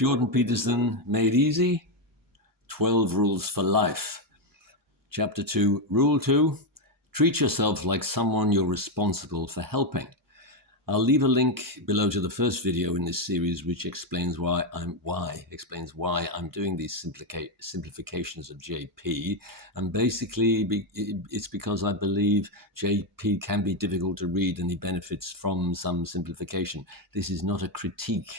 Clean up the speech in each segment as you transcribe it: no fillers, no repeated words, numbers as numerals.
Jordan Peterson Made Easy, 12 Rules for Life. Chapter 2, Rule 2, treat yourself like someone you're responsible for helping. I'll leave a link below to the first video in this series, which explains why I'm doing these simplifications of JP. And basically, it's because I believe JP can be difficult to read and he benefits from some simplification. This is not a critique,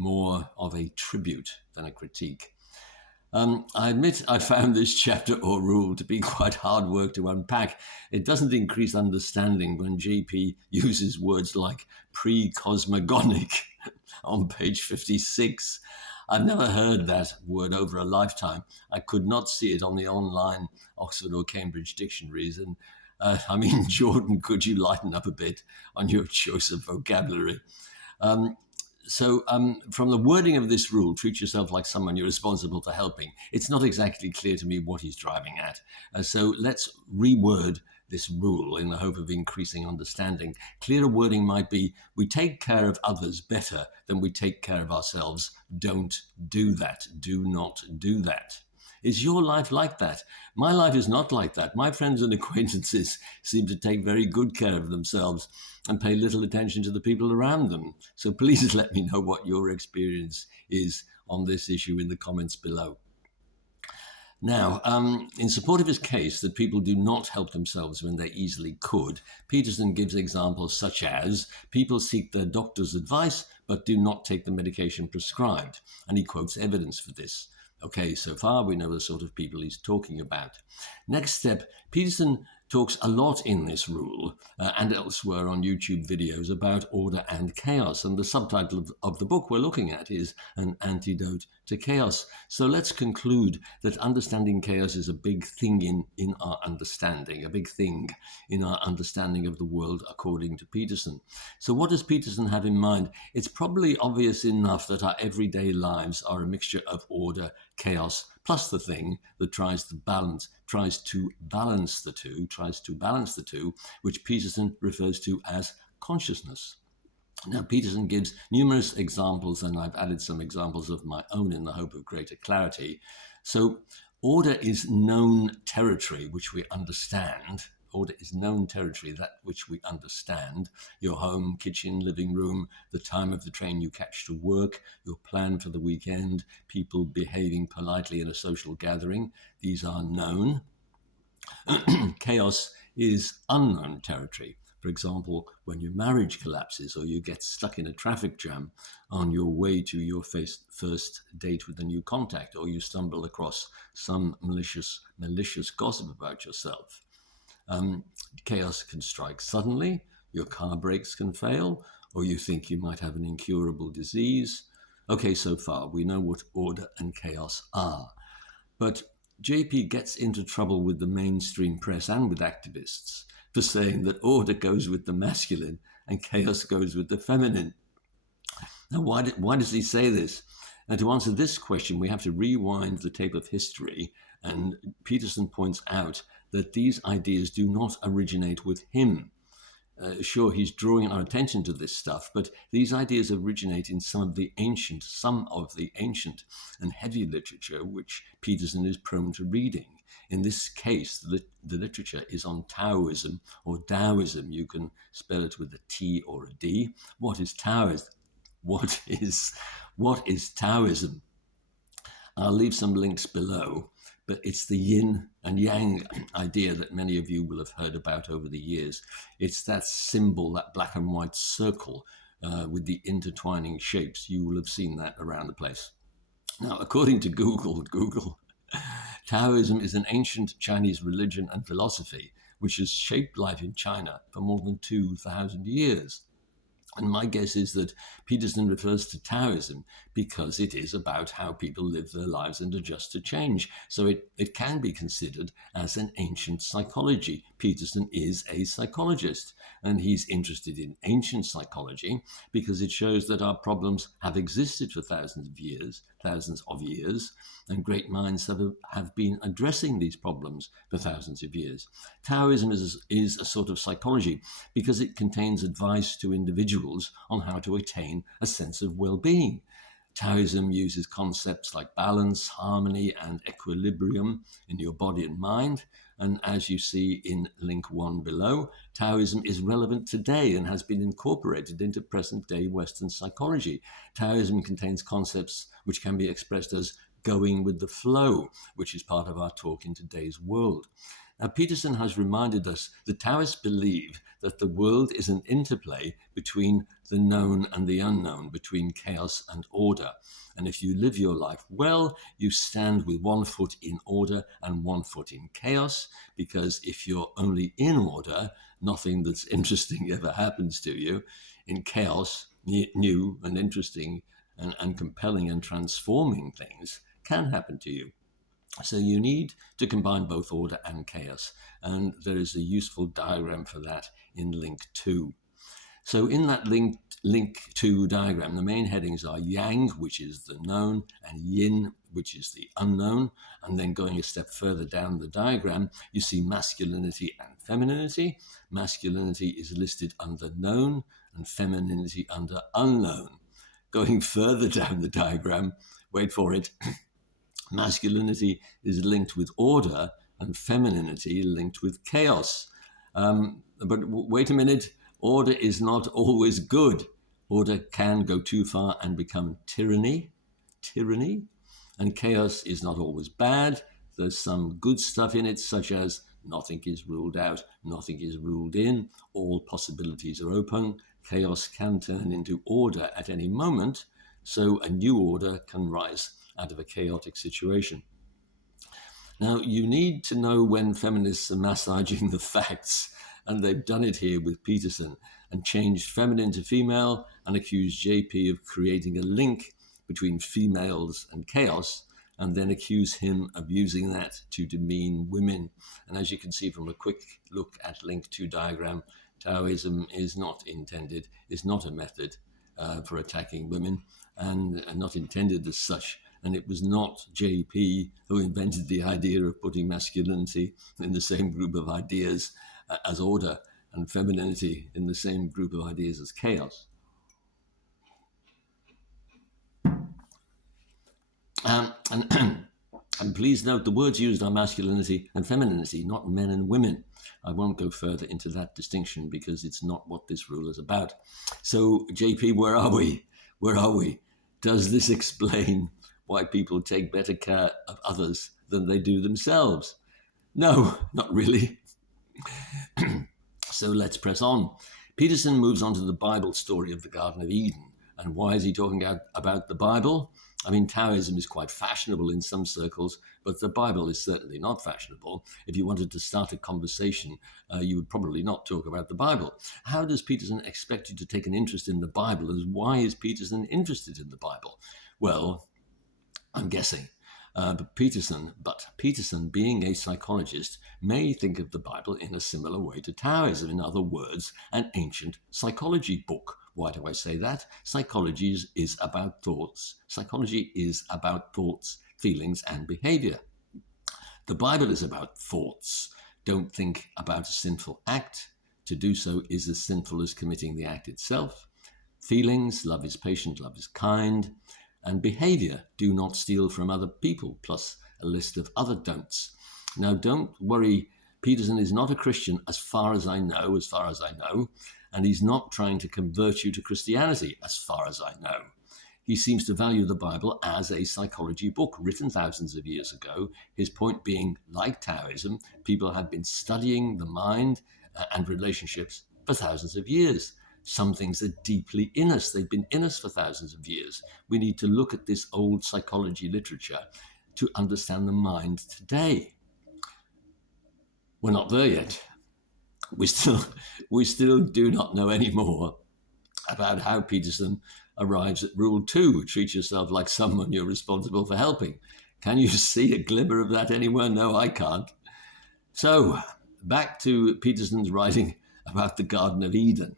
more of a tribute than a critique. I admit I found this chapter or rule to be quite hard work to unpack. It doesn't increase understanding when JP uses words like pre-cosmogonic on page 56. I've never heard that word over a lifetime. I could not see it on the online Oxford or Cambridge dictionaries. And Jordan, could you lighten up a bit on your choice of vocabulary? So from the wording of this rule, treat yourself like someone you're responsible for helping, it's not exactly clear to me what he's driving at. So let's reword this rule in the hope of increasing understanding. Clearer wording might be, we take care of others better than we take care of ourselves. Don't do that. Do not do that. Is your life like that? My life is not like that. My friends and acquaintances seem to take very good care of themselves and pay little attention to the people around them. So please let me know what your experience is on this issue in the comments below. Now, in support of his case that people do not help themselves when they easily could, Peterson gives examples such as people seek their doctor's advice but do not take the medication prescribed, and he quotes evidence for this. Okay, so far we know the sort of people he's talking about. Next step, Peterson talks a lot in this rule and elsewhere on YouTube videos about order and chaos. And the subtitle of the book we're looking at is An Antidote to Chaos. So let's conclude that understanding chaos is a big thing in our understanding, a big thing in our understanding of the world according to Peterson. So what does Peterson have in mind? It's probably obvious enough that our everyday lives are a mixture of order, chaos, plus the thing that tries to balance the two, which Peterson refers to as consciousness. Now, Peterson gives numerous examples, and I've added some examples of my own in the hope of greater clarity. So, order is known territory, which we understand. Order is known territory, that which we understand. Your home, kitchen, living room, the time of the train you catch to work, your plan for the weekend, people behaving politely in a social gathering. These are known. Chaos is unknown territory. For example, when your marriage collapses or you get stuck in a traffic jam on your way to your first date with a new contact, or you stumble across some malicious gossip about yourself. Chaos can strike suddenly, your car brakes can fail, or you think you might have an incurable disease. Okay, so far we know what order and chaos are. But JP gets into trouble with the mainstream press and with activists for saying that order goes with the masculine and chaos goes with the feminine. Now, why does he say this? And to answer this question, we have to rewind the tape of history, and Peterson points out that these ideas do not originate with him. Sure, he's drawing our attention to this stuff, but these ideas originate in some of the ancient and heavy literature which Peterson is prone to reading. In this case, the literature is on Taoism or Taoism. You can spell it with a T or a D. What is Taoism? What is Taoism? I'll leave some links below, but it's the yin and yang idea that many of you will have heard about over the years. It's that symbol, that black and white circle with the intertwining shapes. You will have seen that around the place. Now, according to Google, Taoism is an ancient Chinese religion and philosophy which has shaped life in China for more than 2,000 years. And my guess is that Peterson refers to Taoism because it is about how people live their lives and adjust to change. So it can be considered as an ancient psychology. Peterson is a psychologist, and he's interested in ancient psychology because it shows that our problems have existed for thousands of years, and great minds have been addressing these problems for thousands of years. Taoism is a sort of psychology because it contains advice to individuals on how to attain a sense of well-being. Taoism uses concepts like balance, harmony, and equilibrium in your body and mind. And as you see in link 1 below, Taoism is relevant today and has been incorporated into present-day Western psychology. Taoism contains concepts which can be expressed as going with the flow, which is part of our talk in today's world. Now, Peterson has reminded us that Taoists believe that the world is an interplay between the known and the unknown, between chaos and order. And if you live your life well, you stand with one foot in order and one foot in chaos, because if you're only in order, nothing that's interesting ever happens to you. In chaos, new and interesting and compelling and transforming things can happen to you. So you need to combine both order and chaos. And there is a useful diagram for that in link 2. So in that link 2 diagram, the main headings are yang, which is the known, and yin, which is the unknown. And then going a step further down the diagram, you see masculinity and femininity. Masculinity is listed under known and femininity under unknown. Going further down the diagram, wait for it, masculinity is linked with order and femininity linked with chaos. But wait a minute, order is not always good. Order can go too far and become tyranny, and chaos is not always bad. There's some good stuff in it, such as nothing is ruled out, nothing is ruled in, all possibilities are open. Chaos can turn into order at any moment, so a new order can rise out of a chaotic situation. Now, you need to know when feminists are massaging the facts, and they've done it here with Peterson, and changed feminine to female and accused JP of creating a link between females and chaos, and then accuse him of using that to demean women. And as you can see from a quick look at link 2 diagram, Taoism is not a method for attacking women, and not intended as such. And it was not JP who invented the idea of putting masculinity in the same group of ideas as order and femininity in the same group of ideas as chaos. And please note the words used are masculinity and femininity, not men and women. I won't go further into that distinction because it's not what this rule is about. So, JP, where are we? Where are we? Does this explain why people take better care of others than they do themselves? No, not really. So let's press on. Peterson moves on to the Bible story of the Garden of Eden. And why is he talking about the Bible? I mean, Taoism is quite fashionable in some circles, but the Bible is certainly not fashionable. If you wanted to start a conversation, you would probably not talk about the Bible. How does Peterson expect you to take an interest in the Bible? And why is Peterson interested in the Bible? Well, I'm guessing. But Peterson, being a psychologist, may think of the Bible in a similar way to Taoism. In other words, an ancient psychology book. Why do I say that? Psychology is about thoughts. Psychology is about thoughts, feelings, and behavior. The Bible is about thoughts. Don't think about a sinful act. To do so is as sinful as committing the act itself. Feelings, love is patient, love is kind. And behavior, do not steal from other people, plus a list of other don'ts. Now, don't worry, Peterson is not a Christian as far as I know, and he's not trying to convert you to Christianity as far as I know. He seems to value the Bible as a psychology book written thousands of years ago, his point being, like Taoism, people have been studying the mind and relationships for thousands of years. Some things are deeply in us. They've been in us for thousands of years. We need to look at this old psychology literature to understand the mind today. We're not there yet. We still do not know any more about how Peterson arrives at Rule 2, treat yourself like someone you're responsible for helping. Can you see a glimmer of that anywhere? No, I can't. So, back to Peterson's writing about the Garden of Eden.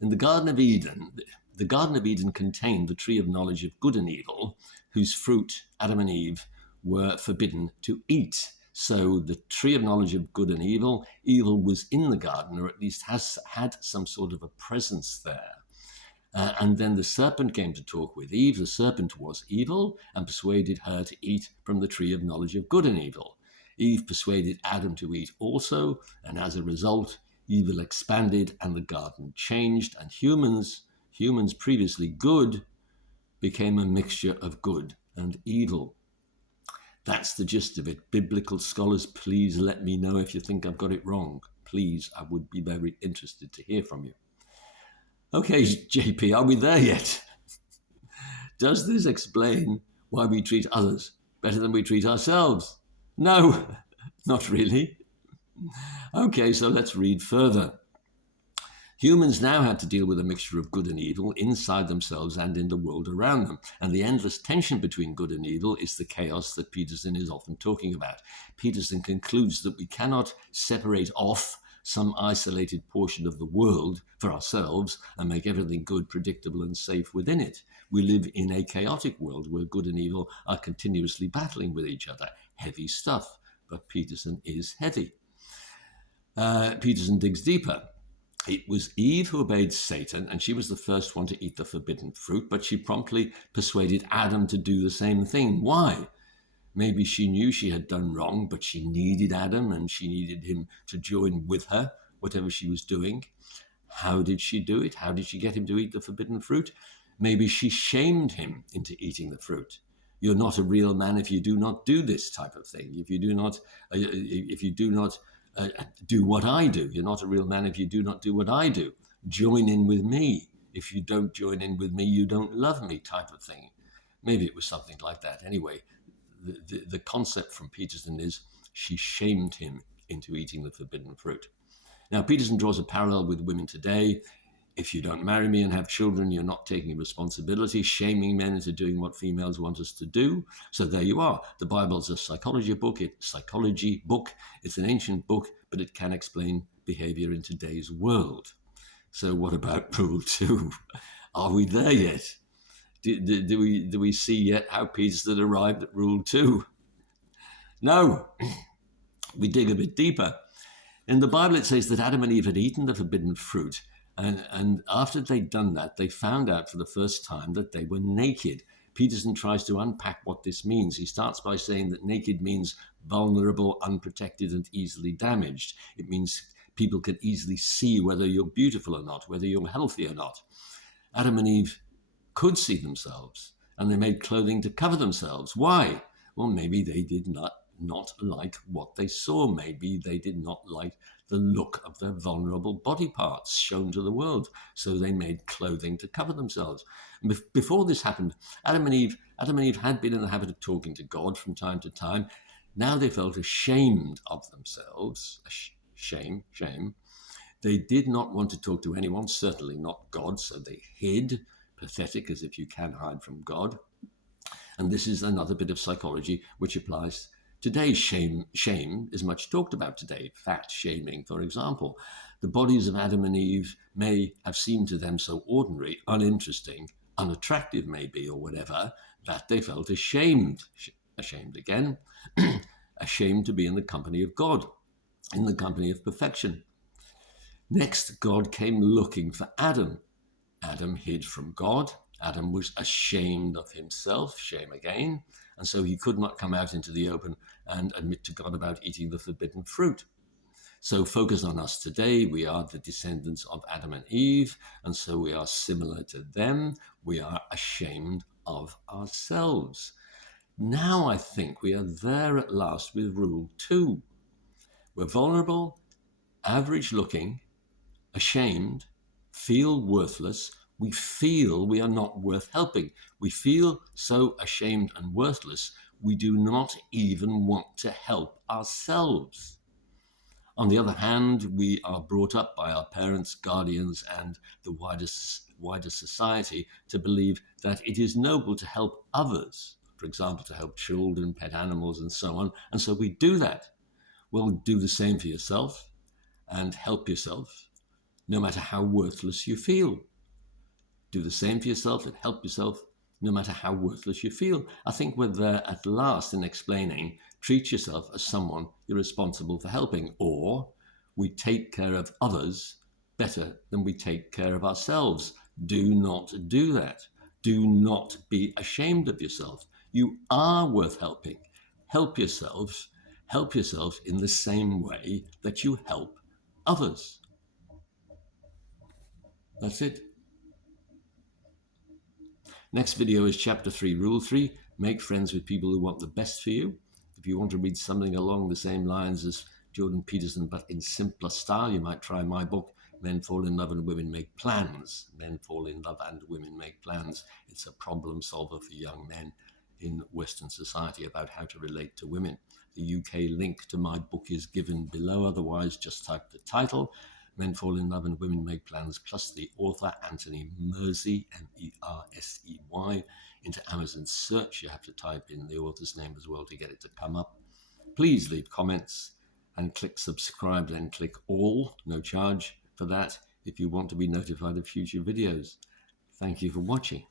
In the Garden of Eden contained the tree of knowledge of good and evil, whose fruit Adam and Eve were forbidden to eat. So the tree of knowledge of good and evil was in the garden, or at least has had some sort of a presence there. And then the serpent came to talk with Eve. The serpent was evil and persuaded her to eat from the tree of knowledge of good and evil. Eve persuaded Adam to eat also, and as a result, evil expanded and the garden changed, and humans previously good, became a mixture of good and evil. That's the gist of it. Biblical scholars, please let me know if you think I've got it wrong. Please, I would be very interested to hear from you. Okay, JP, are we there yet? Does this explain why we treat others better than we treat ourselves? No, not really. Okay, so let's read further. Humans now had to deal with a mixture of good and evil inside themselves and in the world around them. And the endless tension between good and evil is the chaos that Peterson is often talking about. Peterson concludes that we cannot separate off some isolated portion of the world for ourselves and make everything good, predictable, and safe within it. We live in a chaotic world where good and evil are continuously battling with each other. Heavy stuff, but Peterson is heavy. Peterson digs deeper. It was Eve who obeyed Satan, and she was the first one to eat the forbidden fruit, but she promptly persuaded Adam to do the same thing. Why? Maybe she knew she had done wrong, but she needed Adam and she needed him to join with her, whatever she was doing. How did she do it? How did she get him to eat the forbidden fruit? Maybe she shamed him into eating the fruit. You're not a real man if you do not do this type of thing. If you do not do what I do. You're not a real man if you do not do what I do. Join in with me. If you don't join in with me, you don't love me, type of thing. Maybe it was something like that. Anyway, the concept from Peterson is she shamed him into eating the forbidden fruit. Now, Peterson draws a parallel with women today. If you don't marry me and have children, you're not taking responsibility, shaming men into doing what females want us to do. So there you are. The Bible's a psychology book. It's an ancient book, but it can explain behavior in today's world. So what about rule 2? Are we there yet? Do we see yet how Peterson arrived at rule 2? No. We dig a bit deeper. In the Bible, it says that Adam and Eve had eaten the forbidden fruit. And after they'd done that, they found out for the first time that they were naked. Peterson tries to unpack what this means. He starts by saying that naked means vulnerable, unprotected, and easily damaged. It means people can easily see whether you're beautiful or not, whether you're healthy or not. Adam and Eve could see themselves, and they made clothing to cover themselves. Why? Well, maybe they did not like what they saw. Maybe they did not like the look of their vulnerable body parts shown to the world. So they made clothing to cover themselves. And before this happened, Adam and Eve had been in the habit of talking to God from time to time. Now they felt ashamed of themselves. Shame. They did not want to talk to anyone, certainly not God, so they hid. Pathetic, as if you can hide from God. And this is another bit of psychology which applies today. Shame is much talked about today. Fat shaming, for example. The bodies of Adam and Eve may have seemed to them so ordinary, uninteresting, unattractive maybe, or whatever, that they felt ashamed. Ashamed again. Ashamed to be in the company of God, in the company of perfection. Next, God came looking for Adam. Adam hid from God. Adam was ashamed of himself, shame again, and so he could not come out into the open and admit to God about eating the forbidden fruit. So focus on us today. We are the descendants of Adam and Eve, and so we are similar to them. We are ashamed of ourselves. Now I think we are there at last with rule 2. We're vulnerable, average looking, ashamed, feel worthless. We feel we are not worth helping. We feel so ashamed and worthless, we do not even want to help ourselves. On the other hand, we are brought up by our parents, guardians, and the wider society to believe that it is noble to help others, for example, to help children, pet animals, and so on. And so we do that. Well, do the same for yourself and help yourself, no matter how worthless you feel. Do the same for yourself and help yourself, no matter how worthless you feel. I think we're there at last in explaining, treat yourself as someone you're responsible for helping, or we take care of others better than we take care of ourselves. Do not do that. Do not be ashamed of yourself. You are worth helping. Help yourselves. Help yourselves in the same way that you help others. That's it. Next video is Chapter 3, Rule 3. Make friends with people who want the best for you. If you want to read something along the same lines as Jordan Peterson, but in simpler style, you might try my book, Men Fall in Love and Women Make Plans. Men Fall in Love and Women Make Plans. It's a problem solver for young men in Western society about how to relate to women. The UK link to my book is given below. Otherwise, just type the title, Men Fall in Love and Women Make Plans, plus the author, Anthony Mersey, Mersey, into Amazon search. You have to type in the author's name as well to get it to come up. Please leave comments and click subscribe, then click all, no charge for that, if you want to be notified of future videos. Thank you for watching.